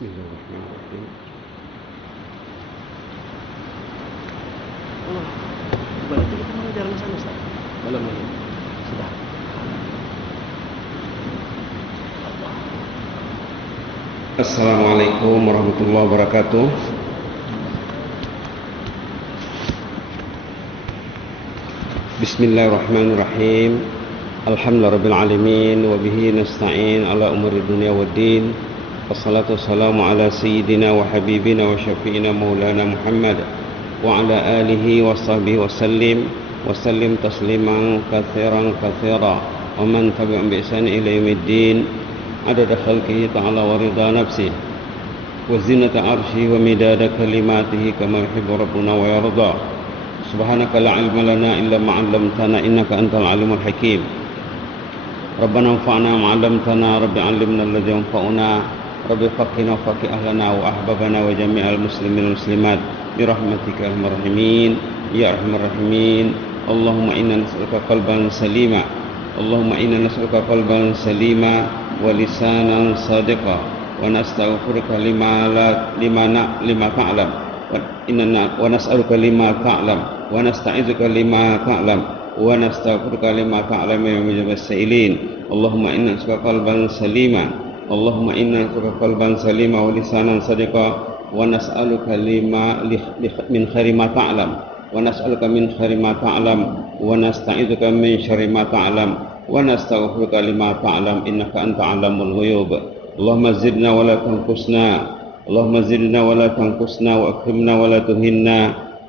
Bismillahirrahmanirrahim. Oh, berarti kita mau jalan sana, Ustaz. Malam ini. Sudah. Assalamualaikum warahmatullahi wabarakatuh. Bismillahirrahmanirrahim. Alhamdulillahirabbil alamin wa bihi nasta'in ala umuri dunya waddin. Wassalatu wassalamu ala sayyidina wa habibina wa syafi'ina maulana Muhammad wa ala alihi wa sahbihi wa sallim tasliman katsiran katsira wa man tabi'ahum bi ihsan ila yaumiddin adada khalqihi ta'ala wa ridha nafsihi wa zinata arshihi wa midada kalimatihi kama yuhibbu rabbuna wa yarda. Subhanaka la ilma lana illa ma 'allamtana innaka antal alimul hakim. Rabbana anfa'na ma 'allamtana, rabbi 'allimna alladhi yanfa'una, rabbi faqihna wa faqih ahlana wa ahbabana wa jami'al muslimin wal muslimat bi rahmatika ya arhamar rahimin ya arhamar rahimin. Allahumma inna nas'aluka qalban salima, Allahumma inna nas'aluka qalban salima wa lisanan sadiqa wa nastaghfiruka lima ta'lam wa nas'aluka lima ta'lam wa nasta'izuka lima ta'lam wa nastaghfiruka lima ta'lam ya mujibas sa'ilin. Allahumma inna nas'aluka qalban salima, Allahumma inna nas'aluka qalban salima wa lisanan sadiqa wa nas'aluka min khairi ma ta'lam wa nas'aluka min khairi ma ta'lam wa nasta'izuka min syarri ma ta'lam wa nastaghfiruka lima ta'lam innaka anta 'alamul ghuyub. Allahumma zidna wa la tanqusna, Allahumma zidna wa la tanqusna wa akrimna wa la tuhinna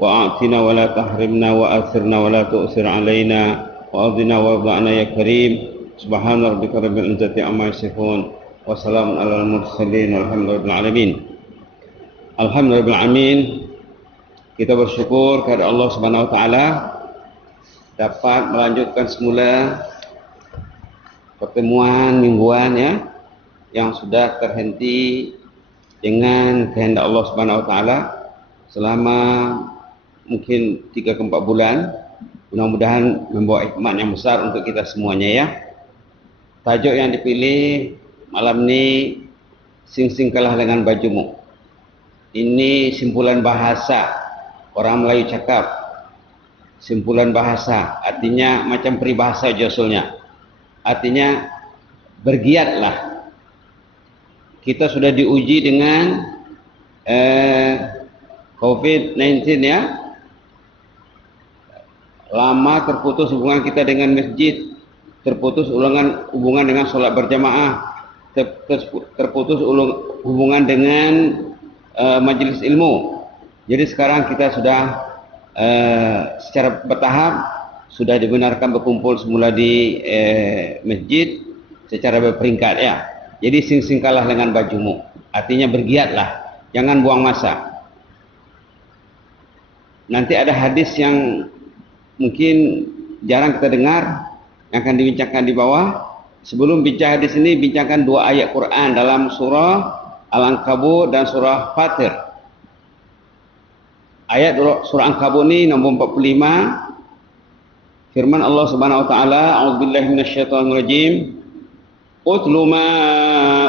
wa a'tina wa la tahrimna wa athirna wa la tu'sir alaina wa adina wa arda'na ya karim. Subhana rabbika rabbil izzati amma yasifun wa salamun alal mursalin walhamdulillahi alamin. Alhamdulillah alamin. Kita bersyukur kepada Allah Subhanahu wa taala dapat melanjutkan semula pertemuan mingguan ya yang sudah terhenti dengan kehendak Allah Subhanahu wa taala selama mungkin 3 ke 4 bulan. Mudah-mudahan membawa hikmat yang besar untuk kita semuanya ya. Tajuk yang dipilih malam ini, sing-sing kalah dengan bajumu. Ini simpulan bahasa, orang Melayu cakap simpulan bahasa, artinya macam peribahasa josolnya. Artinya bergiatlah. Kita sudah diuji dengan COVID-19 ya. Lama terputus hubungan kita dengan masjid, terputus hubungan dengan sholat berjamaah, terputus hubungan dengan majelis ilmu. Jadi sekarang kita sudah secara bertahap sudah dibenarkan berkumpul semula di masjid secara berperingkat ya. Jadi sing-sing kalah dengan bajumu, artinya bergiatlah, jangan buang masa. Nanti ada hadis yang mungkin jarang kita dengar yang akan dibincangkan di bawah. Sebelum bincang hadis ini, bincangkan 2 ayat Quran dalam surah Al-Ankabut dan surah Fatir. Ayat surah Al-Ankabut ini nombor 45. Firman Allah Subhanahu wa taala, a'udzubillahi minasyaitonir rajim. Utlu ma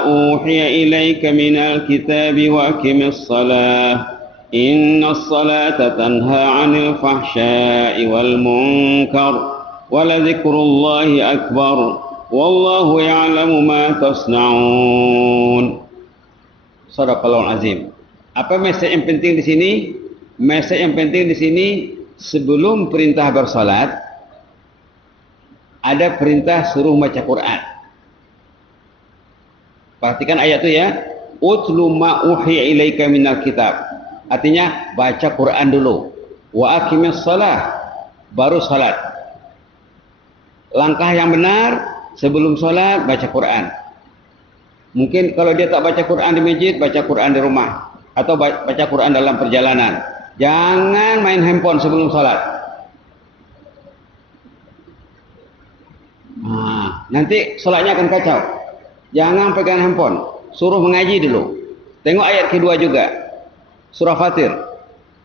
uhiya ilaika minal kitabi wa aqimis shalah. Innas salata tanha 'anil fahsya'i wal munkar wa la dzikrullahi akbar. Wallahu ya'lamu ma tasna'un. Shadaqallahul azim. Apa message yang penting di sini? Message yang penting di sini, sebelum perintah bersalat ada perintah suruh baca Quran. Perhatikan ayat itu ya. Utlu ma uhiya ilaika minal kitab. Artinya baca Quran dulu. Wa aqimis shalah, baru salat. Langkah yang benar sebelum salat baca Quran. Mungkin kalau dia tak baca Quran di masjid, baca Quran di rumah atau baca Quran dalam perjalanan. Jangan main handphone sebelum salat. Nanti salatnya akan kacau. Jangan pegang handphone, suruh mengaji dulu. Tengok ayat kedua juga. Surah Fatir.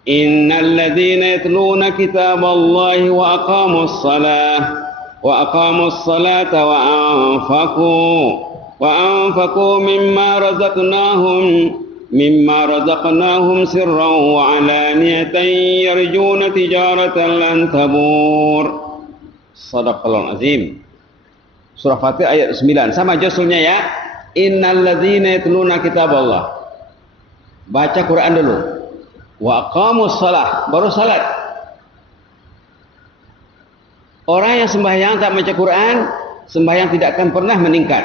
Innal ladzina yatluna kitaballahi wa aqamus salata wa anfaqu mimma razaqnahum مما رزقناهم سرا وعلانية يرجون تجارة لن تبور. Shadaqallahul azim. Surah Fatir ayat 9. Sama judulnya ya. Innal ladzina yatluna kitaballah. Baca Quran dulu. Wa aqamus shalah, baru salat. Orang yang sembahyang tak baca Quran, sembahyang tidak akan pernah meningkat.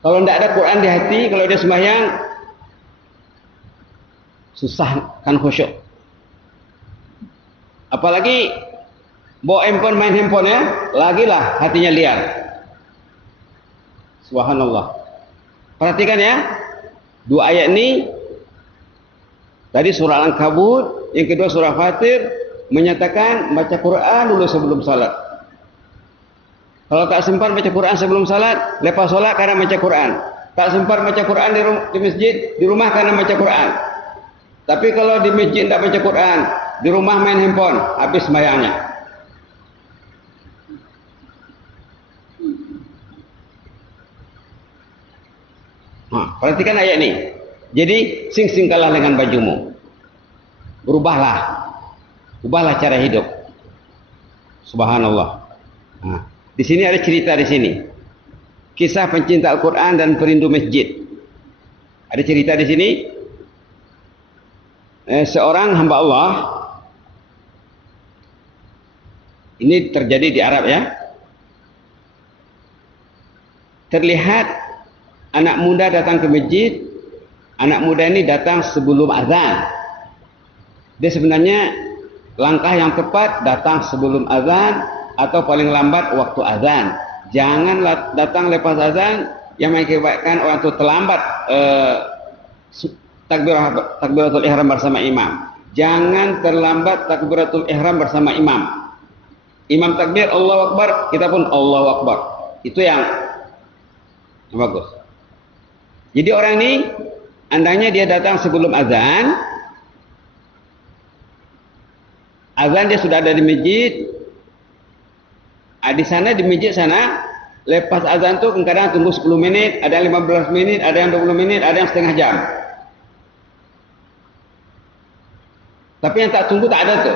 Kalau tidak ada Quran di hati, kalau dia sembahyang, susah kan khusyuk. Apalagi bawa handphone, main handphone ya, lagilah hatinya liar. Subhanallah. Perhatikan ya, dua ayat ini, tadi surah Al-Ankabut, yang kedua surah Fatir, menyatakan baca Quran dulu sebelum salat. Kalau tak sempat baca Quran sebelum salat, lepas salat karena baca Quran. Tak sempat baca Quran di masjid, di rumah karena baca Quran. Tapi kalau di masjid tak baca Quran, di rumah main handphone, habis sembahyangnya. Perhatikan ayat ini. Jadi sing kalah dengan bajumu. Berubahlah. Ubahlah cara hidup. Subhanallah. Di sini ada cerita di sini. Kisah pencinta Al-Quran dan perindu masjid. Ada cerita di sini. Seorang hamba Allah. Ini terjadi di Arab ya. Terlihat anak muda datang ke masjid. Anak muda ini datang sebelum azan. Dia sebenarnya langkah yang tepat datang sebelum azan atau paling lambat waktu azan. Jangan datang lepas azan yang mengakibatkan orang itu terlambat takbiratul ihram bersama imam. Jangan terlambat takbiratul ihram bersama imam. Imam takbir Allahu Akbar, kita pun Allahu Akbar. Itu yang bagus. Jadi orang ini andainya dia datang sebelum azan, azan dia sudah ada di masjid. Di sana di masjid sana lepas azan tu kadang tunggu 10 menit, ada yang 15 menit, ada yang 20 menit, ada yang setengah jam. Tapi yang tak tunggu tak ada tu.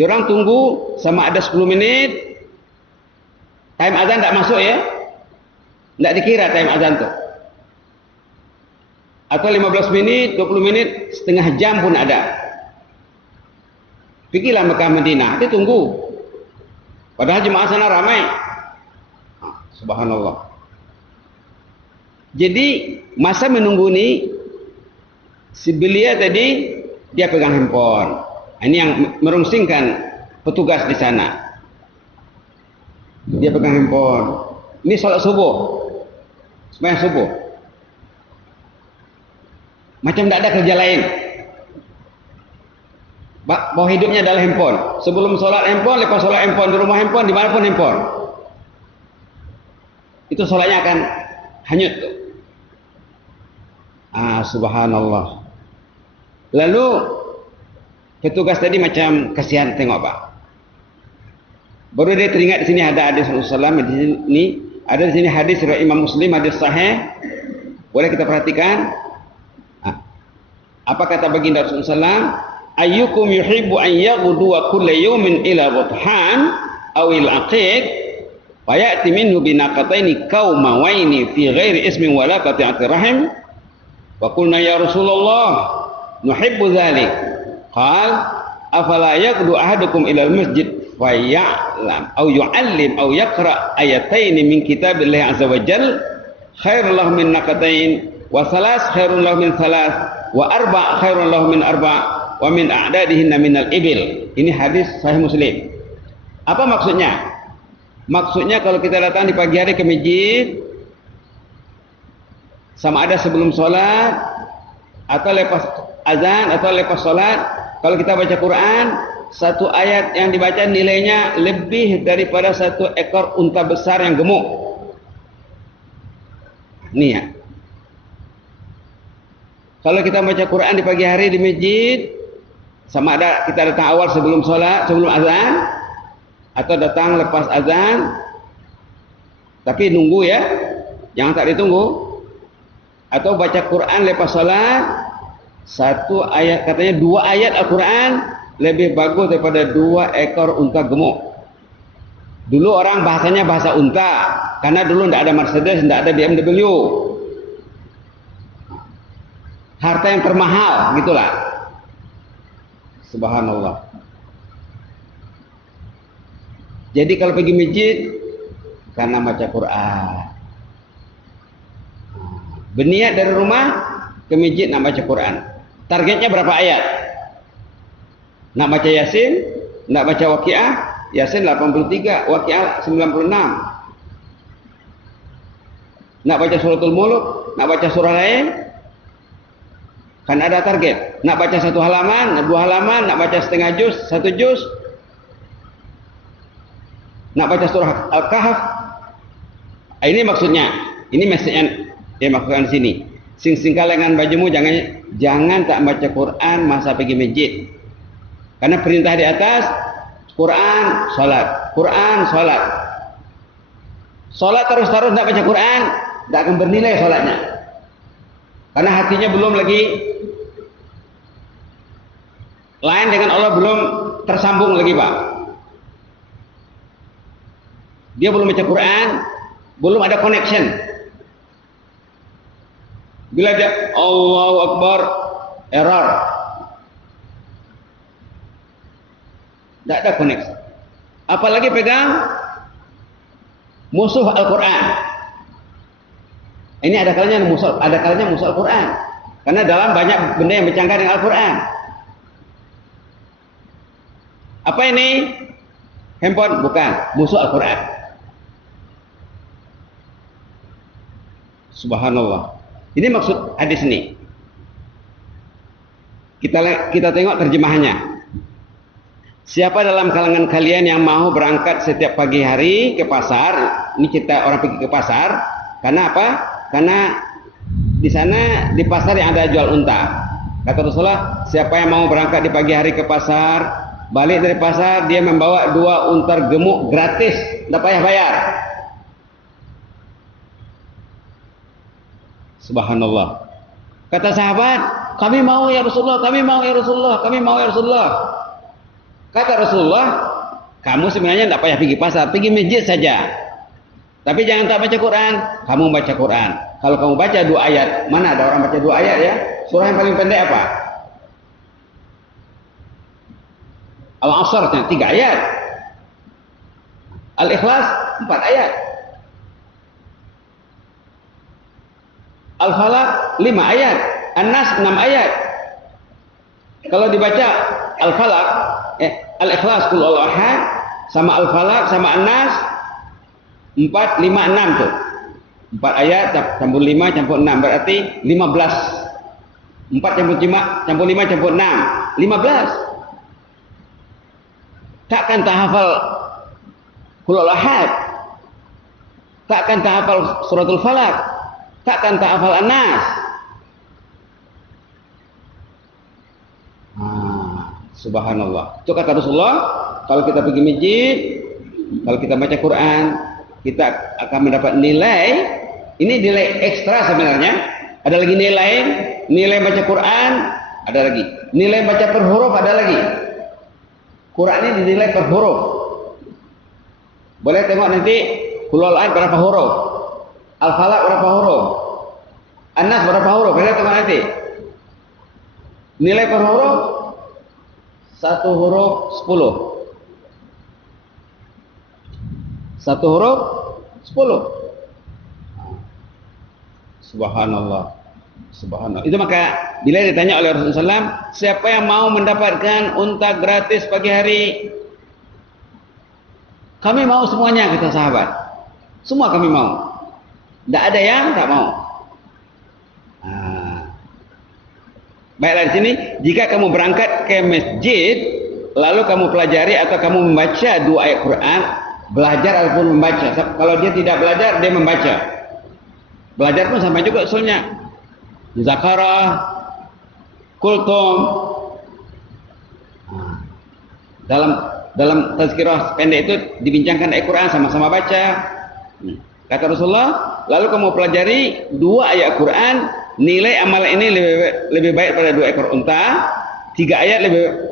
Diorang tunggu sama ada 10 menit. Time azan tak masuk ya. Tak dikira time azan tu. Atau 15 menit, 20 menit, setengah jam pun ada. Pergilah Mekah Madinah, dia tunggu. Padahal jemaah sana ramai. Subhanallah. Jadi masa menunggu ni, si belia tadi dia pegang handphone. Ini yang merungsingkan petugas di sana. Dia pegang handphone. Ini salat subuh, sembahyang subuh. Macam tak ada kerja lain. Bahwa hidupnya adalah handphone. Sebelum sholat handphone, lepas sholat handphone, di rumah handphone, dimanapun handphone. Itu sholatnya akan hanyut. Subhanallah. Lalu petugas tadi macam kasihan tengok Pak. Baru dia teringat di sini ada hadis Rasulullah SAW. Di sini ada di sini hadis riwayat Imam Muslim, hadis sahih. Boleh kita perhatikan. Apa kata baginda Rasulullah SAW? Ayyukum yuhibbu an yaghduwa kulla yawmin ila buthan awil aqiq wa ya'ti minhu binaqataini qaumawaini fi ghairi ismin wala qati'ati rahim wa qulna ya Rasulullah nuhibbu dhalik qal afala yaghdu ahadukum ila al-masjid fa ya'lam aw yu'allim aw yaqra ayataini min kitabillahi azza wa jalla khairul lahu min naqatain wa salas khairul lahu min salas wa arba' khairul lahu min arba' wa min a'dadihinna minal ibil. Ini hadis sahih Muslim. Apa maksudnya? Maksudnya kalau kita datang di pagi hari ke masjid, sama ada sebelum sholat atau lepas azan atau lepas sholat, kalau kita baca Quran, satu ayat yang dibaca nilainya lebih daripada satu ekor unta besar yang gemuk. Ini ya. Kalau kita baca Quran di pagi hari di masjid, sama ada kita datang awal sebelum sholat, sebelum azan, atau datang lepas azan, Tapi nunggu ya, jangan tak ditunggu. Atau baca Quran lepas salat, satu ayat, katanya 2 ayat Al-Quran lebih bagus daripada 2 ekor unta gemuk. Dulu orang bahasanya bahasa unta, karena dulu tidak ada Mercedes, tidak ada BMW. Harta yang termahal, gitulah. Subhanallah. Jadi kalau pergi masjid, karena baca Quran. Berniat dari rumah ke masjid nak baca Quran. Targetnya berapa ayat? Nak baca Yasin, nak baca Waqiah, Yasin 83, Waqiah 96. Nak baca Suratul Mulk, nak baca surah lain, kan ada target. Nak baca 1 halaman, 2 halaman, nak baca setengah juz, 1 juz. Nak baca surah Al-Kahf. Ini maksudnya, ini message-nya yang maksudkan di sini. Sing-singkal dengan bajumu, jangan tak baca Quran masa pergi masjid. Karena perintah di atas Quran, salat, Quran, salat. Salat terus-terus tak baca Quran, tak akan bernilai salatnya. Karena hatinya belum lagi lain dengan Allah, belum tersambung lagi, Pak. Dia belum baca Quran, belum ada connection. Bila dia Allahu Akbar, error. Tidak ada koneksi. Apalagi pegang musuh Al-Quran. Ini ada kalanya musuh Al-Quran. Karena dalam banyak benda yang bercanggah dengan Al-Quran. Apa ini? Handphone? Bukan. Musuh Al-Quran. Subhanallah. Ini maksud hadis ini. Kita tengok terjemahannya. Siapa dalam kalangan kalian yang mau berangkat setiap pagi hari ke pasar? Ini kita orang pergi ke pasar. Karena apa? Karena di sana di pasar yang ada jual unta. Kata Rasulullah, siapa yang mau berangkat di pagi hari ke pasar, balik dari pasar dia membawa 2 unta gemuk gratis, tidak payah bayar. Subhanallah. Kata sahabat, kami mau ya Rasulullah, kami mau ya Rasulullah, kami mau ya Rasulullah. Kata Rasulullah, kamu sebenarnya tidak payah pergi pasar, pergi masjid saja. Tapi jangan tak baca Quran, kamu baca Quran. Kalau kamu baca 2 ayat, mana ada orang baca 2 ayat ya? Surah yang paling pendek apa? Al-Asr 3 ayat. Al-Ikhlas 4 ayat. Al-Falaq 5 ayat, An-Nas 6 ayat. Kalau dibaca Al-Falaq, Al-Ikhlas qul huwallahu ahad, sama Al-Falaq sama An-Nas 4, 5, 6 tuh. 4 ayat campur 5 campur 6 berarti 15. 4 campur 5 campur 5 campur 6, 15. Takkan tak hafal qul huwallahu ahad. Takkan tak hafal suratul Falaq. Takkan tak hafal An-Nas. Subhanallah. Itu kata Rasulullah, kalau kita pergi masjid, kalau kita baca Quran, kita akan mendapat nilai. Ini nilai ekstra sebenarnya. Ada lagi nilai baca Quran, ada lagi. Nilai baca per huruf ada lagi. Quran ini dinilai per huruf. Boleh tengok nanti Qul huwallahu ahad berapa huruf, Al-Falaq berapa huruf, An-Nas berapa huruf. Boleh tengok nanti. Nilai per huruf 1 huruf 10. 1 huruf 10. Subhanallah. Subhanallah. Itu maka bila ditanya oleh Rasulullah SAW, siapa yang mau mendapatkan unta gratis pagi hari? Kami mau semuanya, kata sahabat. Semua kami mau. Tidak ada yang tak mau. Baiklah di sini, jika kamu berangkat ke masjid, lalu kamu pelajari atau kamu membaca 2 ayat Quran, belajar ataupun membaca. Kalau dia tidak belajar, dia membaca. Belajar pun sama juga usulnya. Zakarah, kultum. Dalam tazkirah pendek itu dibincangkan ayat Quran, sama-sama baca. Kata Rasulullah, lalu kamu pelajari 2 ayat Quran, nilai amal ini lebih baik pada 2 ekor unta, 3 ayat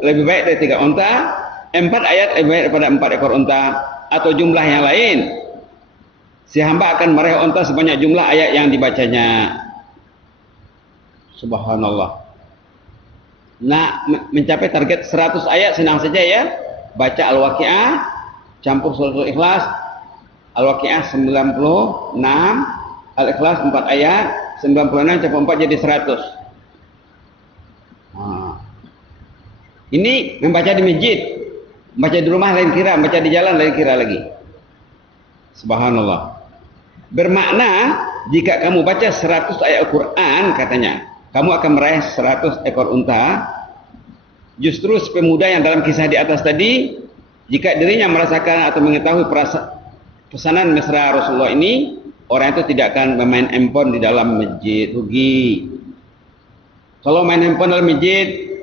lebih baik dari 3 unta, 4 ayat lebih baik daripada 4 ekor unta, atau jumlah yang lain. Si hamba akan meraih unta sebanyak jumlah ayat yang dibacanya. Subhanallah. Nah, mencapai target 100 ayat senang saja ya. Baca Al-Waqiah, campur suratul Ikhlas. Al-Waqiah 96, Al-Ikhlas 4 ayat, 96 campur 4 jadi 100. Nah. Ini membaca di masjid. Membaca di rumah lain kira, membaca di jalan lain kira lagi. Subhanallah. Bermakna jika kamu baca 100 ayat Al-Quran katanya, kamu akan meraih 100 ekor unta. Justru si pemuda yang dalam kisah di atas tadi, jika dirinya merasakan atau mengetahui pesanan mesra Rasulullah ini, orang itu tidak akan bermain handphone di dalam masjid. Rugi. Kalau main handphone dalam masjid,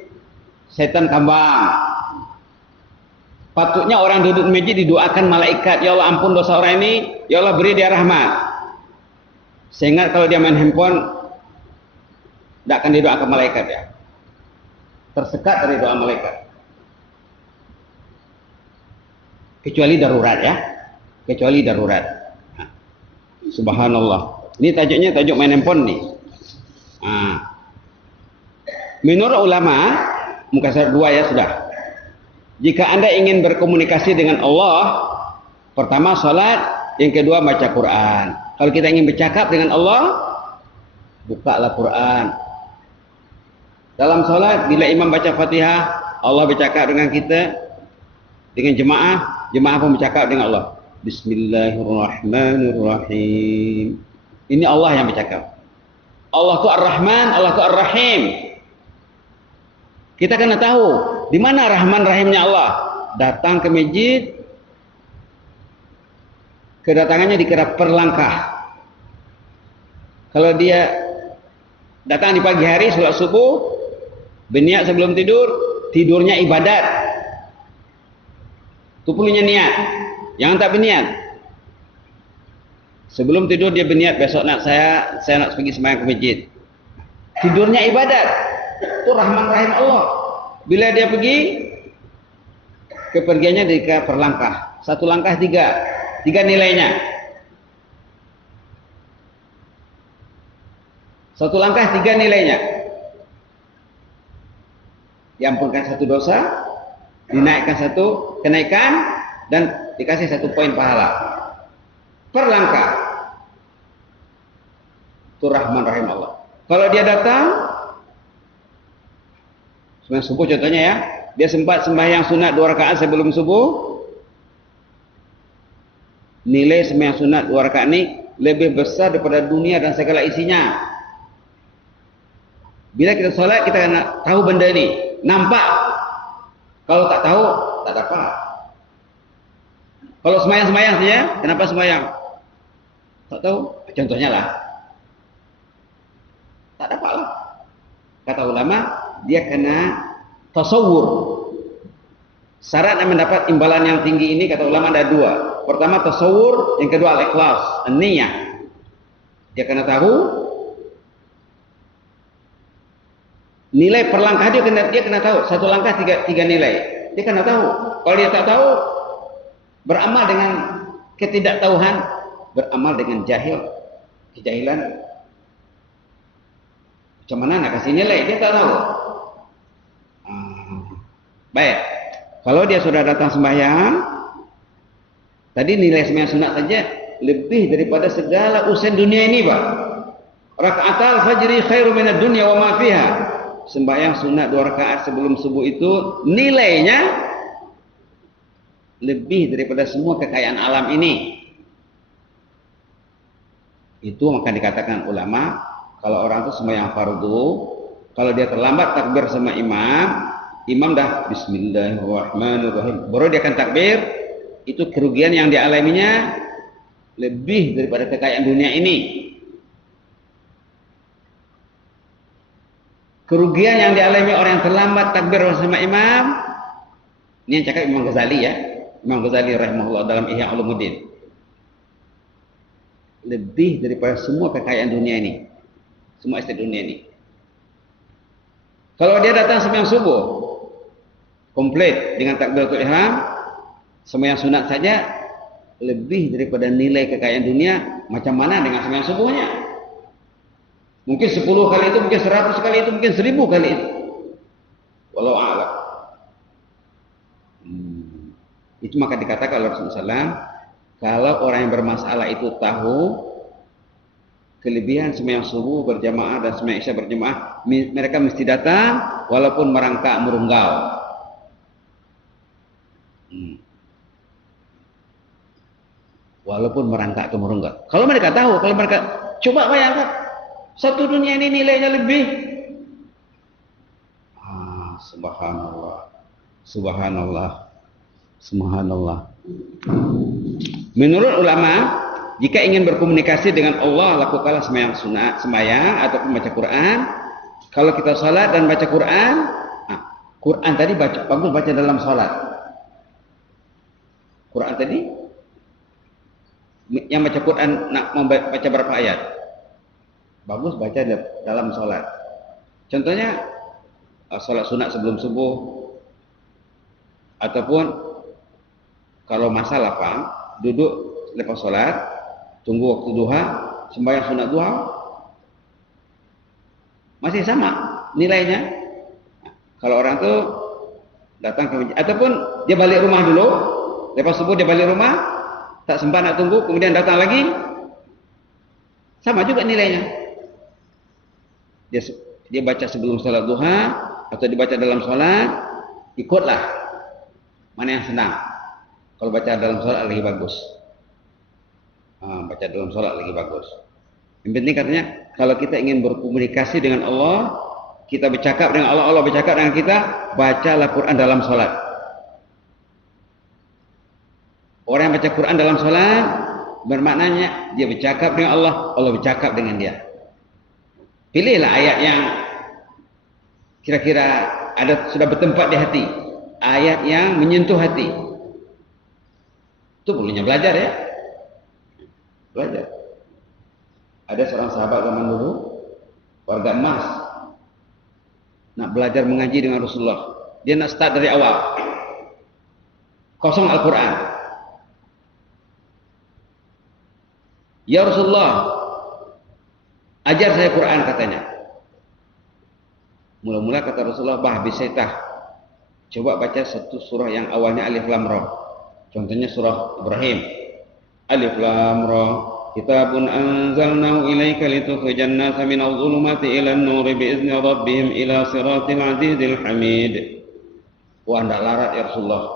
setan kambang. Patutnya orang duduk di masjid didoakan malaikat, ya Allah ampun dosa orang ini, ya Allah beri dia rahmat. Sehingga kalau dia main handphone, tidak akan didoakan malaikat ya. Tersekat dari doa malaikat. Kecuali darurat ya. Kecuali darurat. Nah, subhanallah. Ini tajuknya tajuk main handphone nih. Nah. Menurut ulama, muka surat 2 ya sudah. Jika Anda ingin berkomunikasi dengan Allah, pertama salat, yang kedua baca Quran. Kalau kita ingin bercakap dengan Allah, bukalah Quran. Dalam salat, bila imam baca Fatihah, Allah bercakap dengan kita, dengan jemaah pun bercakap dengan Allah. Bismillahirrahmanirrahim. Ini Allah yang bercakap. Allah itu Ar-Rahman, Allah itu Ar-Rahim. Kita kena tahu di mana Rahman Rahimnya Allah. Datang ke masjid, kedatangannya dikira per langkah. Kalau dia datang di pagi hari sholat subuh, berniat sebelum tidur, tidurnya ibadat. Itu perlunya niat. Jangan tak berniat. Sebelum tidur dia berniat, besok saya nak pergi sembahyang ke masjid. Tidurnya ibadat. Itu Rahman Rahim Allah. Bila dia pergi, kepergiannya dikira per langkah. 1 langkah 3 nilainya. 1 langkah 3 nilainya. Diampunkan 1 dosa, dinaikkan 1 kenaikan, dan dikasih 1 poin pahala. Per langkah. Itu Rahman Rahim Allah. Kalau dia datang sembahyang subuh contohnya ya, dia sempat sembahyang sunat 2 rakaat sebelum subuh, nilai sembahyang sunat 2 rakaat ini lebih besar daripada dunia dan segala isinya. Bila kita sholat, kita kena tahu benda ini, nampak. Kalau tak tahu, tak dapat. Kalau sembahyang saja, kenapa sembahyang? Tak tahu, contohnya lah, tak dapat lah. Kata ulama, dia kena tasawur. Syarat yang mendapat imbalan yang tinggi ini kata ulama ada 2. Pertama tasawur, yang kedua al-ikhlas, an-niyah. Dia kena tahu nilai per langkah, dia kena tahu 1 langkah 3 nilai. Dia kena tahu. Kalau dia tak tahu, beramal dengan ketidaktahuan, beramal dengan kejahilan. Macam mana nak kasih nilai? Dia tak tahu. Baik. Kalau dia sudah datang sembahyang, tadi nilai sembahyang sunat saja lebih daripada segala urusan dunia ini, Pak. Raka'atul fajri khairu minad dunya wa ma fiha. Sembahyang sunat 2 rakaat sebelum subuh itu nilainya lebih daripada semua kekayaan alam ini. Itu maka dikatakan ulama, kalau orang itu sembahyang fardu, kalau dia terlambat takbir sama imam dah bismillahirrahmanirrahim, baru dia akan takbir, itu kerugian yang dialaminya lebih daripada kekayaan dunia ini. Kerugian yang dialami orang yang terlambat takbir bersama imam, ini yang cakap Imam Ghazali ya, Imam Ghazali rahimahullah dalam Ihya Ulumuddin. lebih daripada semua kekayaan dunia ini. Semua estate dunia ini. Kalau dia datang sembahyang subuh komplit dengan takbiratul ihram, sembahyang sunat saja lebih daripada nilai kekayaan dunia. Macam mana dengan sembahyang subuhnya? Mungkin 10 kali itu, mungkin 100 kali itu, mungkin 1000 kali itu. Wallahu a'lam. Itu maka dikatakan oleh Rasulullah SAW, kalau orang yang bermasalah itu tahu kelebihan sembahyang subuh berjamaah dan sembahyang isya berjamaah, mereka mesti datang walaupun merangkak merunggal. Walaupun merangkak ke merunggal. Kalau mereka tahu, kalau mereka coba bayangkan, satu dunia ini nilainya lebih. Subhanallah. Subhanallah. Subhanallah. Menurut ulama, jika ingin berkomunikasi dengan Allah, lakukanlah sembahyang sunat, sembahyang ataupun baca Quran. Kalau kita salat dan baca Quran, Quran tadi bagus baca dalam salat. Quran tadi yang baca Quran nak membaca berapa ayat? Bagus baca dalam salat. Contohnya salat sunat sebelum subuh, ataupun kalau masa lapang duduk lepas salat, tunggu waktu duha, sembahyang sunat duha, masih sama nilainya. Kalau orang tuh datang ke masjid, ataupun dia balik rumah dulu, lepas subuh dia balik rumah, tak sempat nak tunggu, kemudian datang lagi, sama juga nilainya. Dia baca sebelum salat duha atau dibaca dalam salat, ikutlah mana yang senang. Kalau baca dalam salat lagi bagus. Baca dalam salat lagi bagus. Yang penting katanya, kalau kita ingin berkomunikasi dengan Allah, kita bercakap dengan Allah, Allah bercakap dengan kita, bacalah Quran dalam salat. Orang yang baca Quran dalam salat bermaknanya dia bercakap dengan Allah, Allah bercakap dengan dia. Pilihlah ayat yang kira-kira sudah bertempat di hati, ayat yang menyentuh hati. Itu perlunya belajar ya. Belajar. Ada seorang sahabat zaman dulu, warga emas, nak belajar mengaji dengan Rasulullah. Dia nak start dari awal, kosong Al-Quran. Ya Rasulullah, ajar saya Quran katanya. Mula-mula kata Rasulullah, bisaitah. Coba baca satu surah yang awalnya Alif Lam Ra. Contohnya surah Ibrahim. Alif Lam Ra. Kitabun anzalnahu ilaika litukhrijan nasa minadh dhulumati ilan nuri biizni rabbihim ila siratil azizil hamid. Wah, ndak larat ya Rasulullah.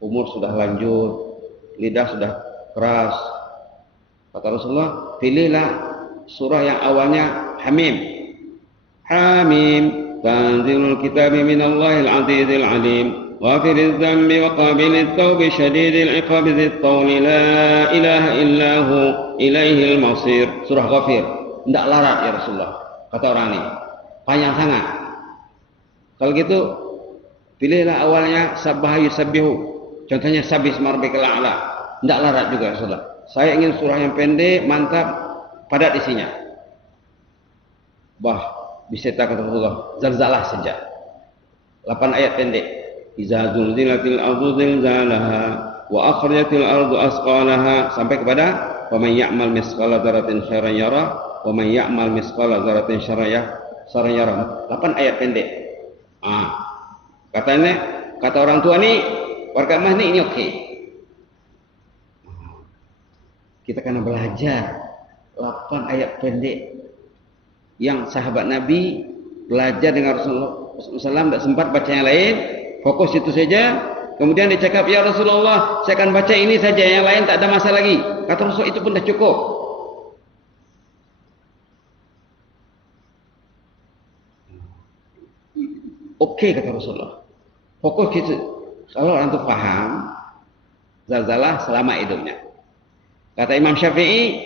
Umur sudah lanjut, lidah sudah keras. Kata Rasulullah, pilihlah surah yang awalnya Hamim. Hamim, tanzilul kitabi minallahil azizil alim. غافر الذنب وقابل التوب شديد العقاب ذي الطول لا إله إلا هو إليه المصير. Surah Ghafir. Tidak larat ya Rasulullah, kata orang ini, panjang sangat. Kalau gitu pilihlah awalnya Sabbaha yusabbihu, contohnya Sabbih isma rabbikal a'la. Tidak larat juga Rasulullah. Saya ingin surah yang pendek, mantap, padat isinya. Bisa kata Rasulullah, Zalzalah saja, 8 ayat pendek. Iza zulzilatil ardu zilzalaha wa akhrajatil ardu asqalaha, sampai kepada wa man ya'mal misqala dzarratin khairan yara wa man ya'mal misqala dzarratin syarran yara. 8 ayat pendek. Katanya, kata orang tua nih, warga emas nih, ini oke. Kita kena belajar 8 ayat pendek yang sahabat Nabi belajar dengan Rasulullah SAW, tidak sempat baca yang lain. Fokus itu saja. Kemudian dia cakap, ya Rasulullah, saya akan baca ini saja, yang lain tak ada masa lagi. Kata Rasul, itu pun dah cukup. Oke, kata Rasulullah. Fokus gitu. Kalau orang itu paham, zalzalah selama hidupnya. Kata Imam Syafi'i,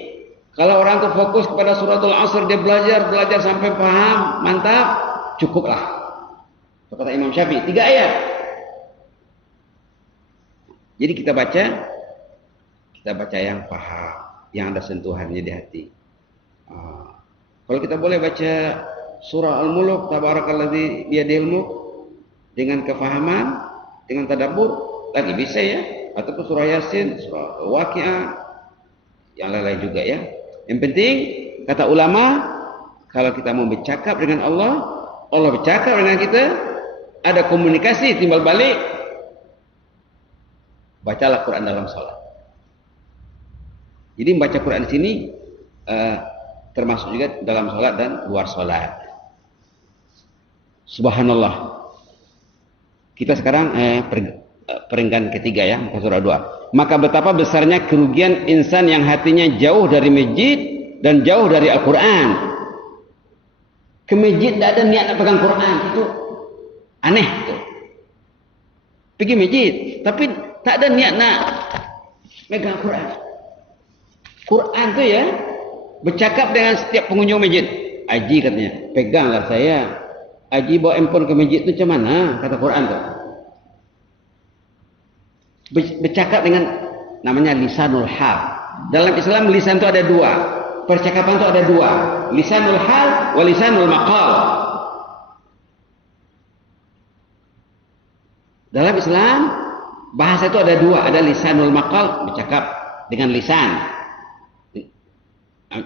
kalau orang itu fokus kepada suratul Asr, dia belajar sampai paham, mantap, cukuplah. Kata Imam Syafi'i, 3 ayat. Jadi kita baca yang paham. yang ada sentuhannya di hati. Kalau kita boleh baca surah Al-Mulk, tabarakalladzi biyadihil mulk, dengan kefahaman, dengan tadabbur, lagi bisa ya. Ataupun surah Yasin, surah Waqiah, yang lain-lain juga ya. Yang penting, kata ulama, kalau kita mau bercakap dengan Allah, Allah bercakap dengan kita, ada komunikasi timbal balik, bacalah Quran dalam salat. Jadi membaca Quran di sini termasuk juga dalam salat dan luar salat. Subhanallah. Kita sekarang peringkat ketiga ya, muka surah 2. Maka betapa besarnya kerugian insan yang hatinya jauh dari masjid dan jauh dari Al-Quran. Ke masjid tidak ada niat nak pegang Quran, itu aneh itu. Pergi masjid, tapi tak ada niat nak pegang Quran. Quran tu ya, bercakap dengan setiap pengunjung masjid. Haji katanya, peganglah saya. Haji bawa handphone ke masjid tu macam mana? Kata Quran tu. Bercakap dengan namanya lisanul hal. Dalam Islam lisan tu ada dua. Percakapan tu ada dua. Lisanul hal wa lisanul maqal. Dalam Islam bahasa itu ada dua. Ada lisanul maqal, bercakap dengan lisan.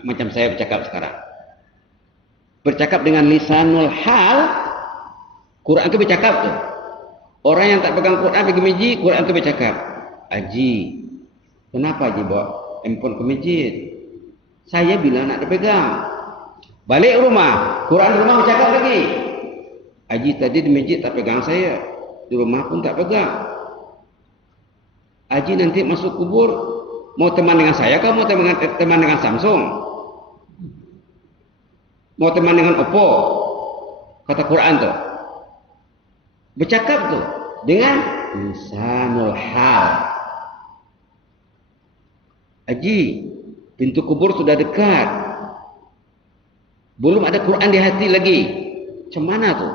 Macam saya bercakap sekarang. Bercakap dengan lisanul hal, Quran itu bercakap tuh. Orang yang tak pegang Quran pergi masjid, Quran itu bercakap. Haji, kenapa Haji bawa handphone ke masjid? Saya bilang nak dipegang. Balik rumah, Quran di rumah bercakap lagi. Haji tadi di masjid tak pegang saya, di rumah pun tak pegang. Haji nanti masuk kubur, mau teman dengan saya, kau mau teman dengan Samsung? Mau teman dengan Oppo? Kata Quran tuh. Bercakap tuh dengan lisanul hal. Haji, pintu kubur sudah dekat. Belum ada Quran di hati lagi. Macam mana tuh?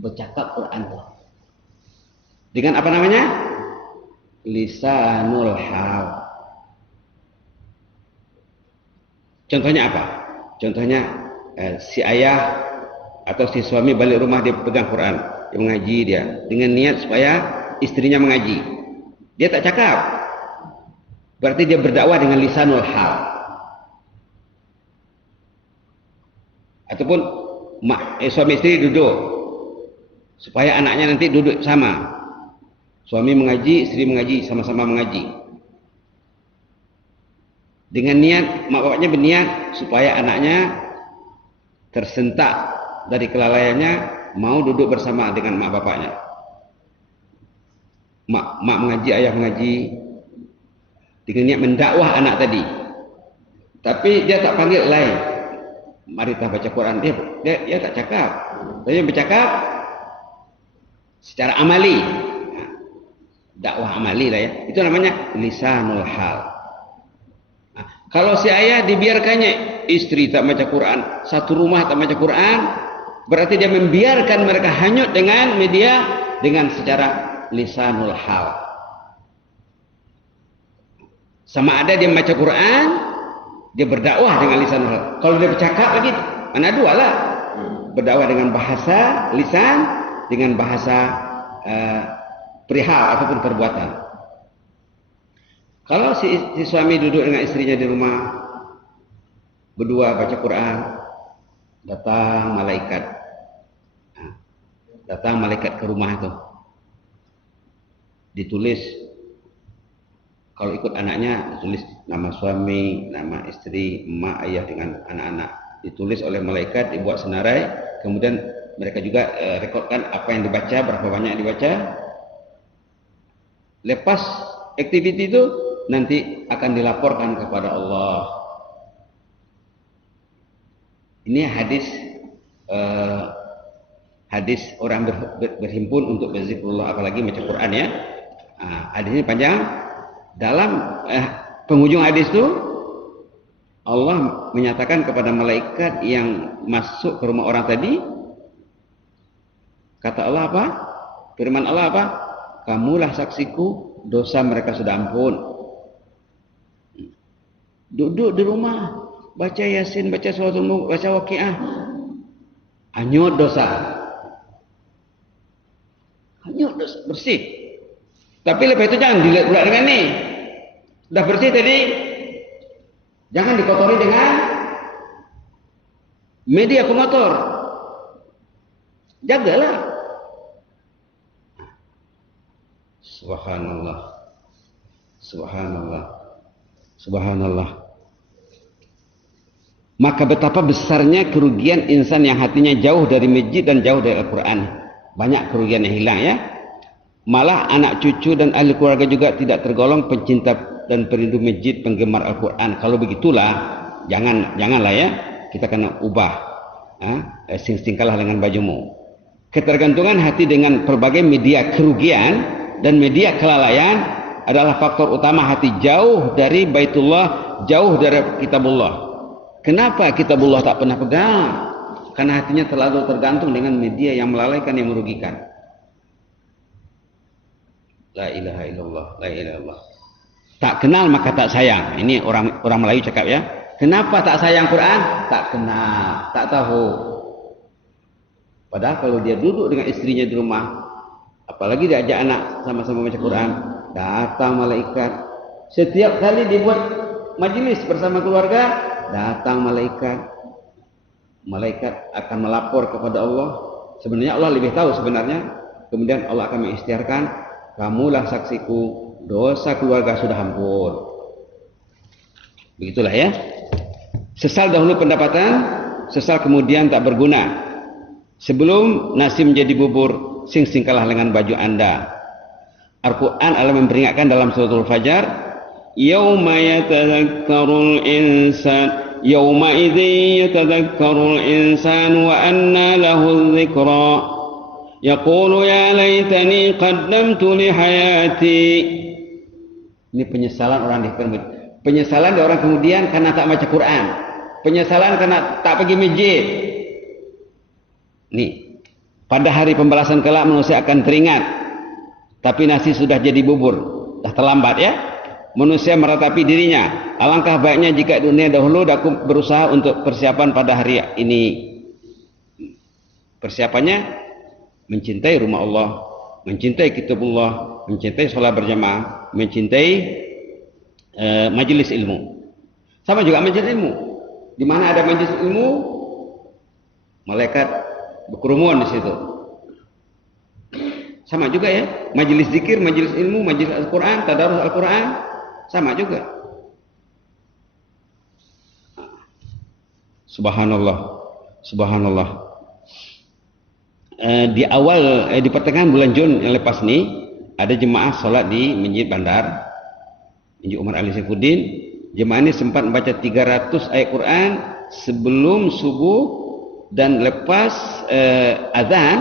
Bercakap Quran tuh. Dengan apa namanya? Lisanul hal. Contohnya apa? Contohnya si ayah atau si suami balik rumah dia pegang Quran, dia mengaji dia dengan niat supaya istrinya mengaji. Dia tak cakap. Berarti dia berdakwah dengan lisanul hal. Ataupun suami istri duduk supaya anaknya nanti duduk sama. Suami mengaji, istri mengaji, sama-sama mengaji. Dengan niat, mak bapaknya berniat supaya anaknya tersentak dari kelalaiannya, mau duduk bersama dengan mak bapaknya. Mak mengaji, ayah mengaji, dengan niat mendakwah anak tadi. Tapi dia tak panggil lain. Mari kita baca Quran. Dia tak cakap. Dia bercakap secara amali. Dakwah amali lah ya. Itu namanya lisanul hal. Kalau si ayah dibiarkannya istri tak baca Quran, satu rumah tak baca Quran, berarti dia membiarkan mereka hanyut dengan media dengan secara lisanul hal. Sama ada dia membaca Quran, dia berdakwah dengan lisanul hal. Kalau dia bercakap lagi, mana dua lah. Berdakwah dengan bahasa lisan, dengan bahasa perihal ataupun perbuatan. Kalau si suami duduk dengan istrinya di rumah, berdua baca Quran, datang malaikat. Datang malaikat ke rumah itu. Ditulis, kalau ikut anaknya, ditulis nama suami, nama istri, emak, ayah dengan anak-anak. Ditulis oleh malaikat, dibuat senarai, kemudian mereka juga rekodkan apa yang dibaca, berapa banyak yang dibaca. Lepas aktiviti itu, nanti akan dilaporkan kepada Allah. Ini hadis orang berhimpun untuk berzikrullah, apalagi baca Quran ya. Hadis ini panjang. Dalam penghujung hadis itu Allah menyatakan kepada malaikat yang masuk ke rumah orang tadi, kata Allah apa? Firman Allah apa? Kamulah saksiku, dosa mereka sudah ampun. Duduk di rumah, baca Yasin, baca Suratul Mulk, baca Waqiah. Hanyut dosa. Hanyut dosa, bersih. Tapi lepas itu jangan dilihat pula dengan ini. Sudah bersih tadi, jangan dikotori dengan media pengotor. Jagalah. Subhanallah. Subhanallah. Subhanallah. Maka betapa besarnya kerugian insan yang hatinya jauh dari masjid dan jauh dari Al-Quran. Banyak kerugian yang hilang ya. Malah anak cucu dan ahli keluarga juga tidak tergolong pencinta dan perindu masjid, penggemar Al-Quran. Kalau begitulah, janganlah ya. Kita kena ubah. Sing-sing kalah dengan bajumu. Ketergantungan hati dengan berbagai media kerugian dan media kelalaian adalah faktor utama hati jauh dari Baitullah, jauh dari Kitabullah. Kenapa Kitabullah tak pernah pegang? Karena hatinya terlalu tergantung dengan media yang melalaikan, yang merugikan. La ilaha illallah, la ilaha illallah. Tak kenal maka tak sayang. Ini orang Melayu cakap ya. Kenapa tak sayang Quran? Tak kenal, tak tahu. Padahal kalau dia duduk dengan istrinya di rumah, apalagi diajak anak sama-sama baca Quran, datang malaikat. Setiap kali dibuat majelis bersama keluarga, datang malaikat. Malaikat akan melapor kepada Allah. Sebenarnya Allah lebih tahu sebenarnya. Kemudian Allah akan mengikhtiarkan, kamulah saksiku, dosa keluarga sudah ampun. Begitulah ya. Sesal dahulu pendapatan, sesal kemudian tak berguna. Sebelum nasi menjadi bubur, sing-sing kalah dengan baju anda. Al-Quran Allah memperingatkan dalam suratul Fajar, yauma yatadzakkarul insan, yauma idzin yatadzakkarul insan wa anna lahu dzikra, yaqulu ya laitani qaddamtu li hayati. Ini penyesalan orang di penyesalan orang kemudian karena tak baca Quran, penyesalan karena tak pergi masjid. Nih, pada hari pembalasan kelak manusia akan teringat, tapi nasi sudah jadi bubur, dah terlambat ya. Manusia meratapi dirinya. Alangkah baiknya jika dunia dahulu aku berusaha untuk persiapan pada hari ini. Persiapannya mencintai rumah Allah, mencintai kitabullah, mencintai sholat berjamaah, mencintai majelis ilmu. Sama juga majelis ilmu. Di mana ada majelis ilmu, malaikat berkerumun di situ. Sama juga ya, majelis zikir, majelis ilmu, majelis Al-Quran, tadarus Al-Quran, sama juga. Subhanallah, subhanallah. Di awal, di pertengahan bulan Jun yang lepas ini, ada jemaah sholat di Masjid Bandar, Masjid Umar Ali Saifuddin. Jemaah ini sempat membaca 300 ayat Quran sebelum subuh dan lepas azan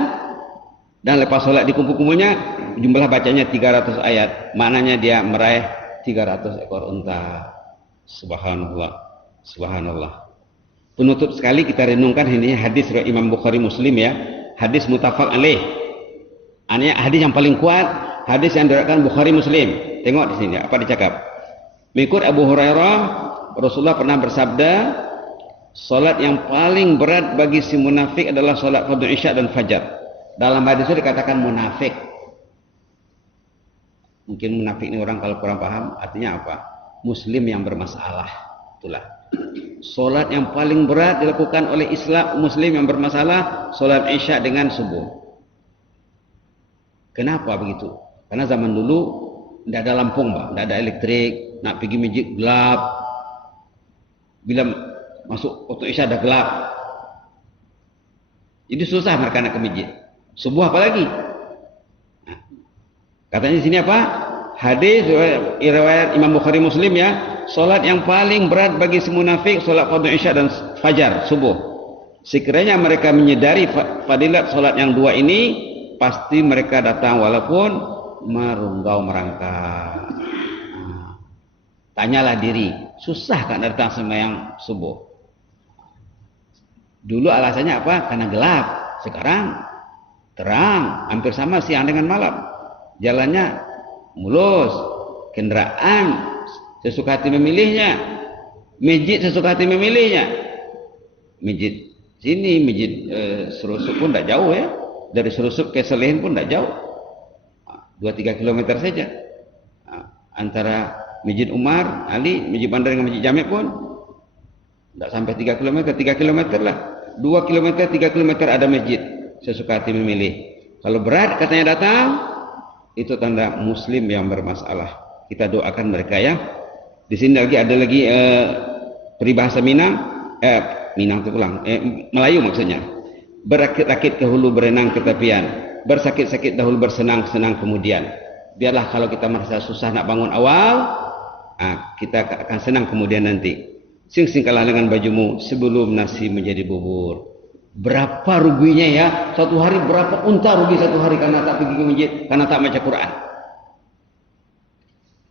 dan lepas sholat di kumpul-kumpulnya, jumlah bacanya 300 ayat. Maknanya dia meraih 300 ekor unta. Subhanallah, subhanallah. Penutup sekali kita renungkan ini hadis riwayat Imam Bukhari Muslim ya, hadis muttafaq alaih. Ini hadis yang paling kuat, hadis yang diriwayatkan Bukhari Muslim. Tengok di sini apa dicakap. Mengikut Abu Hurairah, Rasulullah pernah bersabda, salat yang paling berat bagi si munafik adalah salat fardhu isya dan fajar. Dalam hadis itu dikatakan munafik. Mungkin munafik ini orang kalau kurang paham artinya apa? Muslim yang bermasalah. Itulah. Salat yang paling berat dilakukan oleh Islam Muslim yang bermasalah, salat isya dengan subuh. Kenapa begitu? Karena zaman dulu tidak ada lampu, tidak ada elektrik, nak pergi masjid gelap. Bila masuk waktu isya dah gelap. Jadi susah mereka nak ke masjid. Subuh apa lagi? Nah, katanya di sini apa? Hadis riwayat Imam Bukhari Muslim ya. Salat yang paling berat bagi si munafik salat fardhu isya dan fajar subuh. Sekiranya mereka menyadari fadilat salat yang dua ini, pasti mereka datang walaupun merunggau merangkak. Nah, tanyalah diri, susah kan datang sembahyang subuh? Dulu alasannya apa? Karena gelap. Sekarang terang, hampir sama siang dengan malam. Jalannya mulus, kendaraan sesuka hati memilihnya. Masjid sesuka hati memilihnya. Masjid sini, masjid Serusuk pun tidak jauh ya. Dari Serusuk ke Selehin pun tidak jauh. 2-3 kilometer saja. Antara Masjid Umar, Ali, Masjid Bandar dengan Masjid Jamek pun tidak sampai 3 kilometer, 3 kilometer lah. 2 kilometer, 3 kilometer ada masjid. Sesuka hati memilih. Kalau berat katanya datang, itu tanda Muslim yang bermasalah. Kita doakan mereka ya. Di sini ada lagi peribahasa Minang, Minang itu pulang, Melayu maksudnya. Berakit-rakit ke hulu, berenang ke tepian. Bersakit-sakit dahulu, bersenang-senang kemudian. Biarlah kalau kita merasa susah nak bangun awal, kita akan senang kemudian nanti. Sing-sing kalah dengan bajumu sebelum nasi menjadi bubur. Berapa ruginya ya? Satu hari berapa unta rugi satu hari karena tak pergi ke masjid, karena tak baca Quran.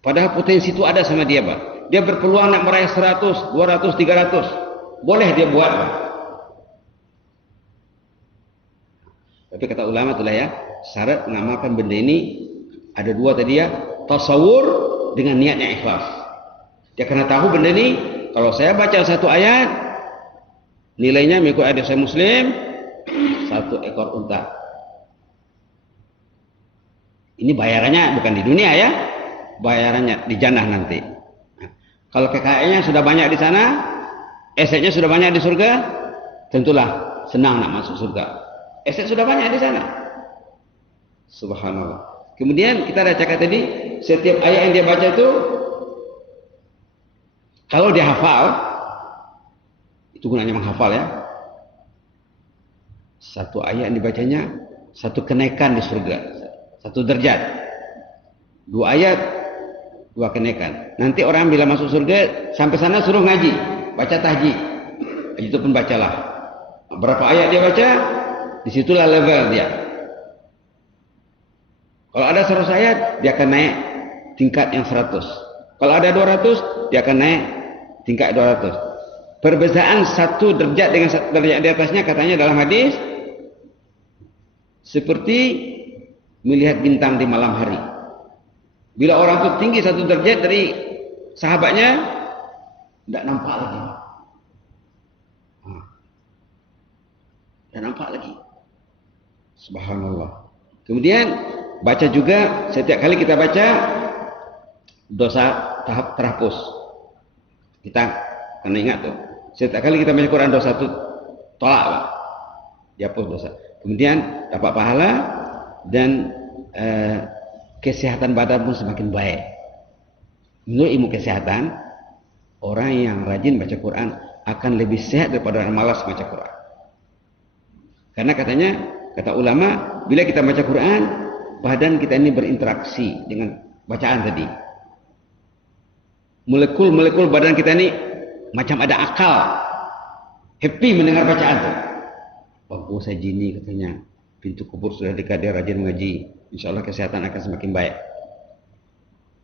Padahal potensi itu ada sama dia, Pak. Dia berpeluang nak meraih 100, 200, 300. Boleh dia buat, Pak. Tapi kata ulama itulah ya, syarat mengamalkan benda ini ada 2 tadi ya, tasawur dengan niatnya ikhlas. Dia kena tahu benda ini, kalau saya baca satu ayat, nilainya mengikut hadis saya Muslim 1 ekor unta. Ini bayarannya bukan di dunia ya, bayarannya di jannah nanti. Kalau KKN-nya sudah banyak di sana, esetnya sudah banyak di surga, tentulah senang nak masuk surga. Eset sudah banyak di sana. Subhanallah. Kemudian kita ada cakap tadi, setiap ayat yang dia baca itu, kalau dia hafal, itu gunanya menghafal ya. Satu ayat yang dibacanya, satu kenaikan di surga, 1 derajat. 2 ayat, 2 kenaikan. Nanti orang bila masuk surga, sampai sana suruh ngaji, baca tahjid. Itu pun bacalah. Berapa ayat dia baca, disitulah level dia. Kalau ada 100 ayat, dia akan naik tingkat yang 100. Kalau ada 200, dia akan naik tingkat 200. Perbezaan 1 derajat dengan 1 derajat di atasnya katanya dalam hadis seperti melihat bintang di malam hari. Bila orang itu tinggi 1 derajat dari sahabatnya, tidak nampak lagi. Tidak nampak lagi. Subhanallah. Kemudian baca juga, setiap kali kita baca, dosa tahap terhapus. Kita kena ingat tuh, setiap kali kita baca Quran, dosa itu tolak, Pak. Dihapus dosa. Kemudian dapat pahala dan kesehatan badan pun semakin baik. Menurut ilmu kesehatan, orang yang rajin baca Quran akan lebih sehat daripada orang malas baca Quran. Karena katanya, kata ulama, bila kita baca Quran, badan kita ini berinteraksi dengan bacaan tadi. Molekul-molekul badan kita ini macam ada akal, happy mendengar bacaan itu. Bagus saja ini katanya, pintu kubur sudah dekat, dia rajin mengaji, insya Allah kesehatan akan semakin baik.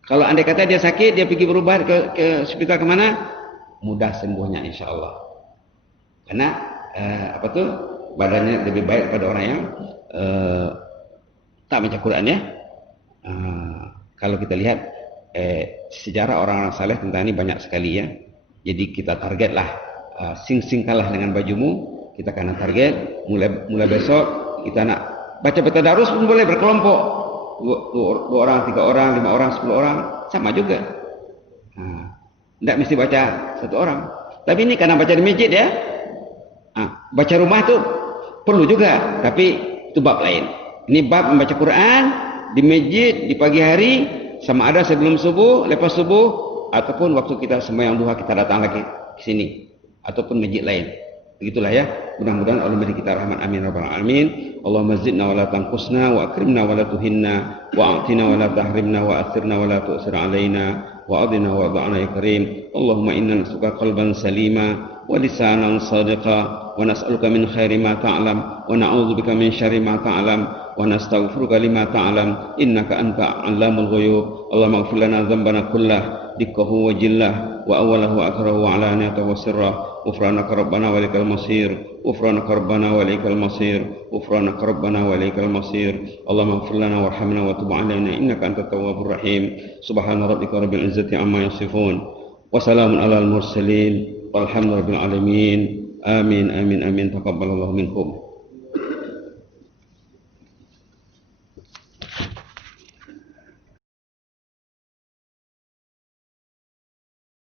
Kalau andai kata dia sakit, dia pergi berobat ke hospital kemana, mudah sembuhnya insya Allah. Karena badannya lebih baik daripada orang yang tak baca Quran ya. Kalau kita lihat sejarah orang-orang saleh tentang ini banyak sekali ya. Jadi kita targetlah sing-sing kalah dengan bajumu. Kita kena target mulai besok kita nak baca tadarus pun boleh berkelompok, 2 orang, 3 orang, 5 orang, 10 orang, sama juga. Tidak mesti baca 1 orang. Tapi ini karena baca di masjid ya. Baca rumah tu perlu juga, tapi itu bab lain. Ini bab membaca Quran di masjid di pagi hari, sama ada sebelum subuh, lepas subuh, ataupun waktu kita sembahyang duha kita datang lagi ke sini, ataupun masjid lain. Begitulah ya. Mudah-mudahan Allah memberi kita rahmat, amin rabbal alamin. Allahumma zidna wa la tanqusna wa akrimna wa la tuhinna wa a'tina wa la tahrimna wa athirna wa la tu'sir alaina wa adina wa da'na ya karim. Allahumma inna nas'aluka qalban salima wa lisanan sadiqa wa nas'aluka min khairi ma ta'lam wa na'udzubika min syarri ma ta'lam wa nastaghfiruka lima ta'lam innaka anta 'allamul ghuyub. Allahumma ighfir lana dhanbana kullah dikkahu wa jillah wa awalahu wa akhirahu wa alaniyatahu wa sirrah. Ghufranaka rabbana wa ilaikal masir. Ghufranaka rabbana wa ilaikal masir. Ghufranaka rabbana wa ilaikal masir. Allahumma ighfir lana warhamna wa tub 'alaina innaka antat tawwabur rahim. Subhana rabbika rabbil izzati amma yasifun Wassalamun alal mursalin. Walhamdulillahil alamin. Amin amin amin. Taqabbalallahu minkum.